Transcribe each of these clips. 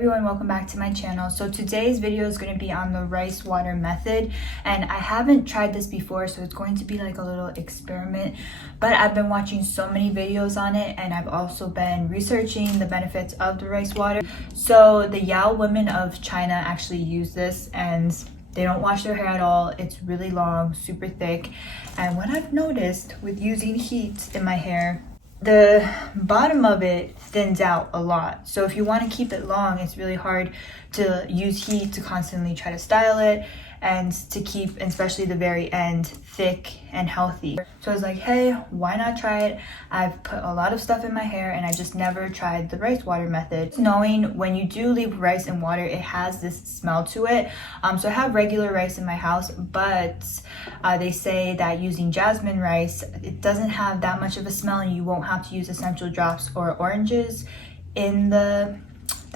Everyone, welcome back to my channel. So today's video is going to be on the rice water method, and I haven't tried this before, so it's going to be like a little experiment, but I've been watching so many videos on it, and I've also been researching the benefits of the rice water. So the Yao women of China actually use this, and they don't wash their hair at all. It's really long, super thick, and what I've noticed with using heat in my hair, the bottom of it thins out a lot. So if you want to keep it long, it's really hard to use heat to constantly try to style it and to keep, especially the very end, thick and healthy. So I was like, hey, why not try it? I've put a lot of stuff in my hair and I just never tried the rice water method. Knowing when you do leave rice in water, it has this smell to it. So I have regular rice in my house, but they say that using jasmine rice, it doesn't have that much of a smell, and you won't have to use essential drops or oranges in the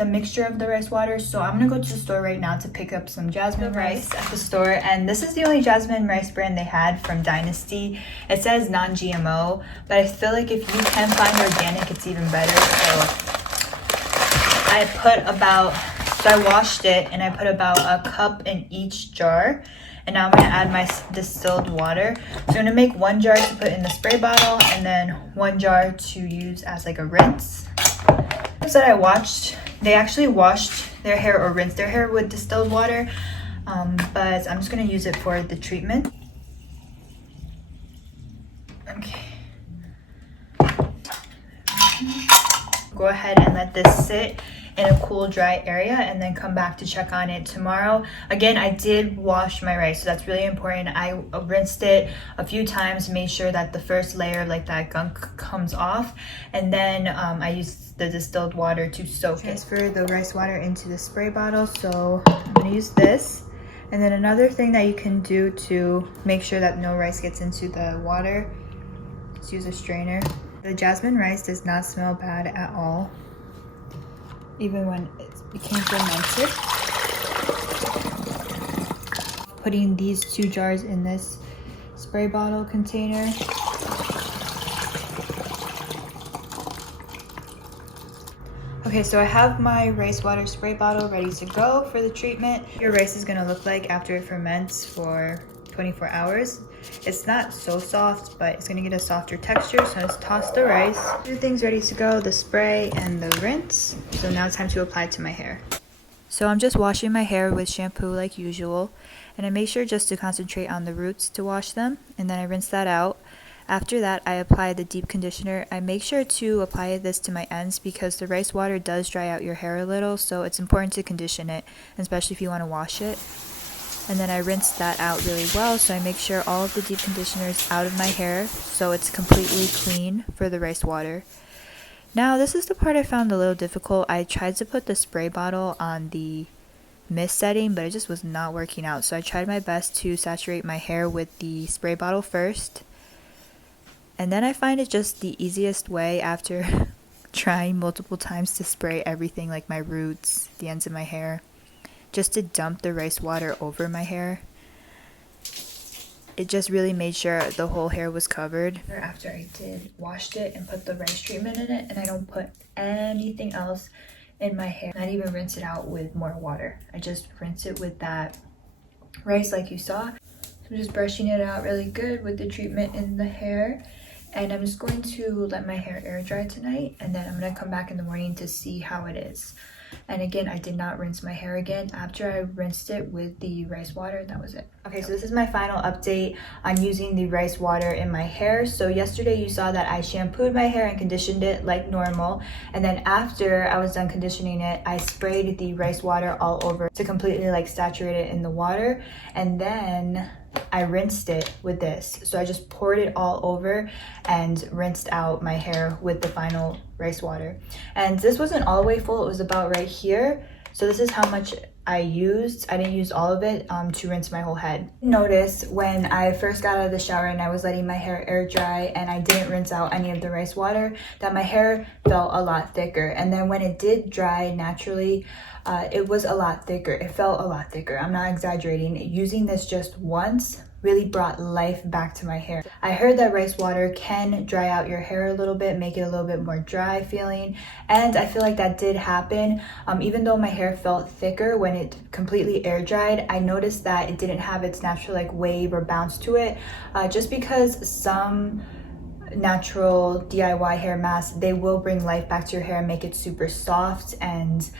mixture of the rice water. So I'm gonna go to the store right now to pick up some jasmine rice at the store, and this is the only jasmine rice brand they had from Dynasty. It says non-GMO, but I feel like if you can find organic, it's even better. So I washed it and I put about a cup in each jar, and now I'm gonna add my distilled water. So I'm gonna make one jar to put in the spray bottle and then one jar to use as like a rinse. That I watched, they actually washed their hair or rinsed their hair with distilled water, but I'm just going to use it for the treatment. Okay. Go ahead and let this sit in a cool, dry area and then come back to check on it tomorrow. Again, I did wash my rice, so that's really important. I rinsed it a few times, made sure that the first layer of like that gunk comes off, and then I used the distilled water to soak it. Transfer the rice water into the spray bottle, so I'm gonna use this. And then another thing that you can do to make sure that no rice gets into the water is use a strainer. The jasmine rice does not smell bad at all, even when it became fermented. Putting these two jars in this spray bottle container. Okay, so I have my rice water spray bottle ready to go for the treatment. Your rice is gonna look like after it ferments for 24 hours. It's not so soft, but it's gonna get a softer texture, so let's toss the rice. Two things ready to go, the spray and the rinse. So now it's time to apply it to my hair. So I'm just washing my hair with shampoo like usual, and I make sure just to concentrate on the roots to wash them, and then I rinse that out. After that, I apply the deep conditioner. I make sure to apply this to my ends because the rice water does dry out your hair a little, so it's important to condition it, especially if you want to wash it. And then I rinse that out really well, so I make sure all of the deep conditioner is out of my hair so it's completely clean for the rice water. Now, this is the part I found a little difficult. I tried to put the spray bottle on the mist setting, but it just was not working out. So I tried my best to saturate my hair with the spray bottle first. And then I find it just the easiest way after trying multiple times to spray everything, like my roots, the ends of my hair, just to dump the rice water over my hair. It just really made sure the whole hair was covered. After I washed it and put the rice treatment in it, and I don't put anything else in my hair, not even rinse it out with more water. I just rinse it with that rice like you saw. So I'm just brushing it out really good with the treatment in the hair. And I'm just going to let my hair air dry tonight, and then I'm going to come back in the morning to see how it is. And again, I did not rinse my hair again after I rinsed it with the rice water. That was it. Okay, so this is my final update on using the rice water in my hair. So yesterday you saw that I shampooed my hair and conditioned it like normal, and then after I was done conditioning it, I sprayed the rice water all over to completely like saturate it in the water, and then I rinsed it with this. So I just poured it all over and rinsed out my hair with the final rice water. And this wasn't all the way full, it was about right here. So this is how much I used. I didn't use all of it to rinse my whole head. Notice when I first got out of the shower and I was letting my hair air dry and I didn't rinse out any of the rice water, that my hair felt a lot thicker. And then when it did dry naturally, it was a lot thicker. It felt a lot thicker. I'm not exaggerating. Using this just once, really brought life back to my hair. I heard that rice water can dry out your hair a little bit, make it a little bit more dry feeling, and I feel like that did happen. Even though my hair felt thicker when it completely air dried, I noticed that it didn't have its natural like wave or bounce to it, just because some natural DIY hair masks, they will bring life back to your hair and make it super soft and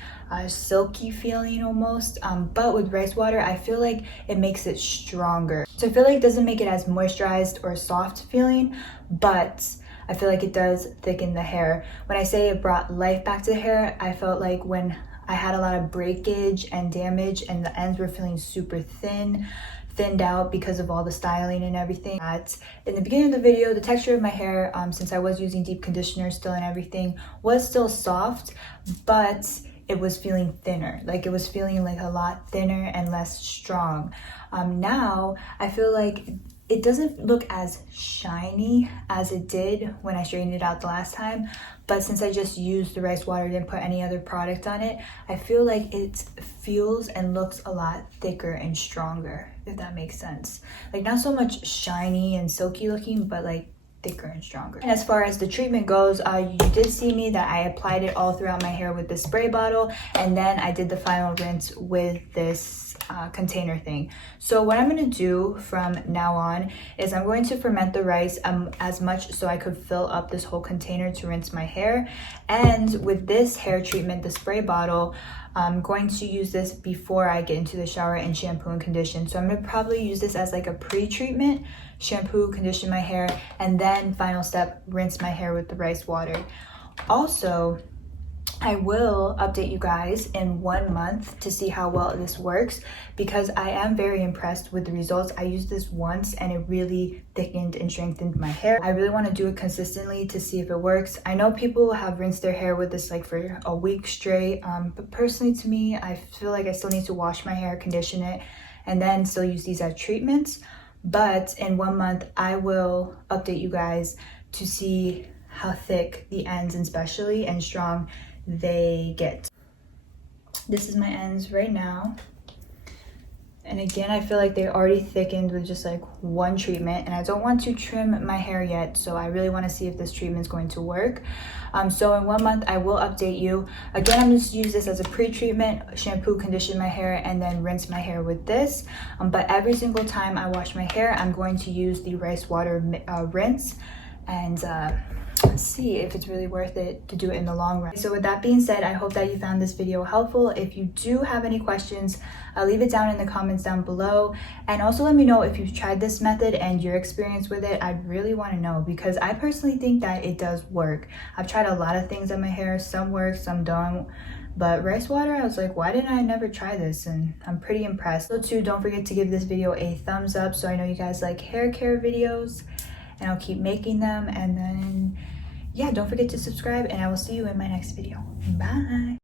silky feeling almost, but with rice water I feel like it makes it stronger. So I feel like it doesn't make it as moisturized or soft feeling, but I feel like it does thicken the hair. When I say it brought life back to the hair, I felt like when I had a lot of breakage and damage and the ends were feeling super thinned out because of all the styling and everything. In the beginning of the video, the texture of my hair, since I was using deep conditioner still and everything, was still soft, but it was feeling thinner. Like it was feeling like a lot thinner and less strong. Now I feel like it doesn't look as shiny as it did when I straightened it out the last time, but since I just used the rice water, didn't put any other product on it, I feel like it feels and looks a lot thicker and stronger, if that makes sense. Like not so much shiny and silky looking, but like thicker and stronger. And as far as the treatment goes, you did see me that I applied it all throughout my hair with the spray bottle, and then I did the final rinse with this container thing. So what I'm going to do from now on is I'm going to ferment the rice as much so I could fill up this whole container to rinse my hair. And with this hair treatment, the spray bottle, I'm going to use this before I get into the shower and shampoo and condition. So I'm going to probably use this as like a pre-treatment, shampoo, condition my hair, and then final step, rinse my hair with the rice water. Also, I will update you guys in 1 month to see how well this works, because I am very impressed with the results. I used this once and it really thickened and strengthened my hair. I really want to do it consistently to see if it works. I know people have rinsed their hair with this like for a week straight, but personally to me, I feel like I still need to wash my hair, condition it, and then still use these as treatments. But in 1 month, I will update you guys to see how thick the ends, especially, and strong they get. This is my ends right now, and again I feel like they already thickened with just like one treatment, and I don't want to trim my hair yet, so I really want to see if this treatment is going to work. So in 1 month I will update you. Again, I'm just use this as a pre-treatment, shampoo, condition my hair, and then rinse my hair with this, but every single time I wash my hair I'm going to use the rice water rinse, and see if it's really worth it to do it in the long run. So with that being said, I hope that you found this video helpful. If you do have any questions, leave it down in the comments down below, and also let me know if you've tried this method and your experience with it. I'd really want to know, because I personally think that it does work. I've tried a lot of things on my hair, some work, some don't, but rice water, I was like, why didn't I never try this? And I'm pretty impressed. So too, don't forget to give this video a thumbs up so I know you guys like hair care videos, and I'll keep making them. And then yeah, don't forget to subscribe, and I will see you in my next video. Bye.